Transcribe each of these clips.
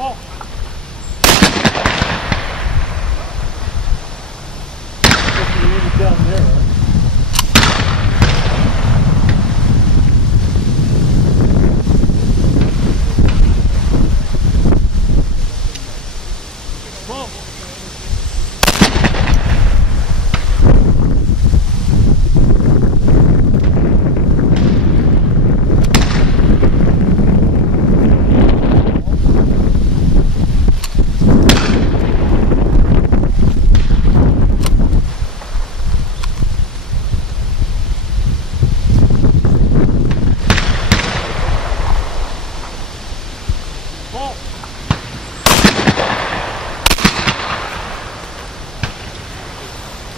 Oh. Down there, right?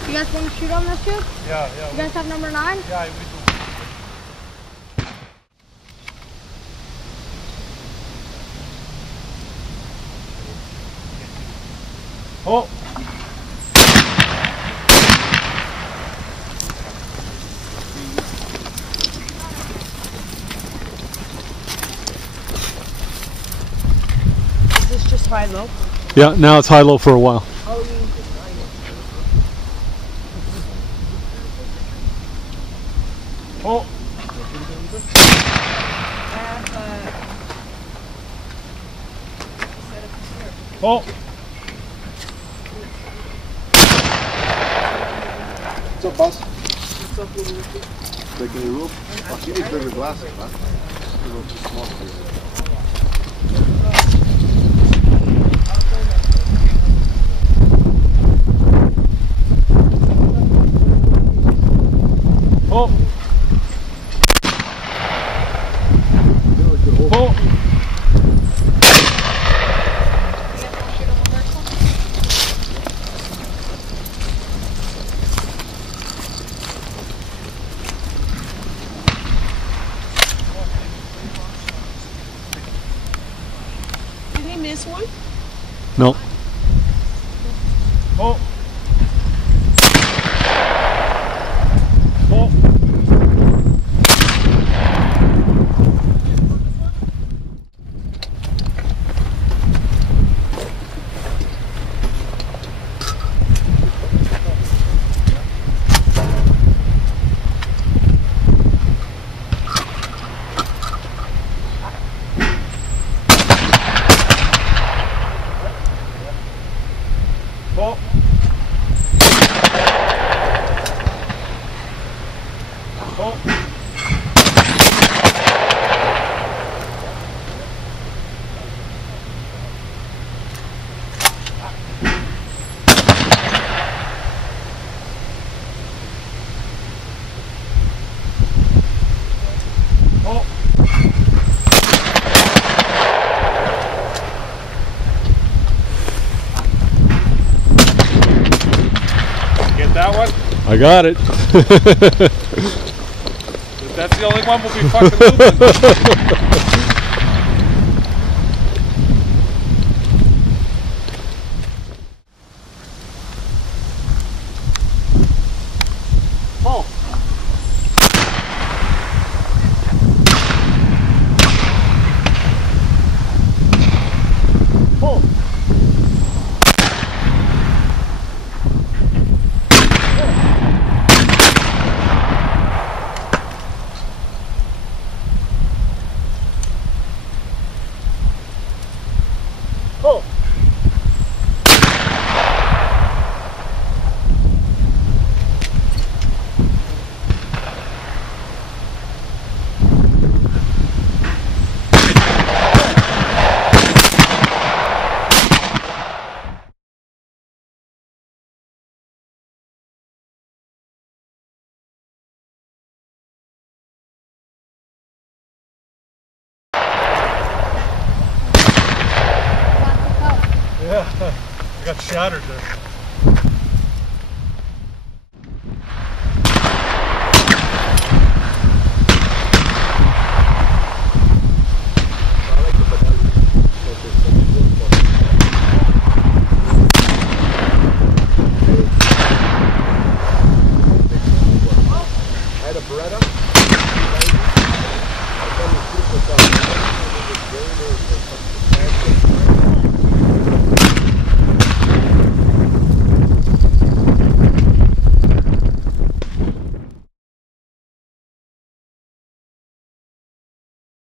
You guys want to shoot on this too? Yeah. You guys have number 9? Yeah, we do. Oh! Is this just high-low? Yeah, now it's high-low for a while. Oh, you need to sign it. Oh! Oh! What's up, boss? Taking your roof? Oh, she needs bigger glasses, man. A little too small for you. Oh! Oh! Did he miss one? No. Oh! Oh! Oh! Oh! Oh! Get that one? I got it. If that's the only one, we'll be fucking losing. Oh! Oh! Oh! Yeah, I got shattered there.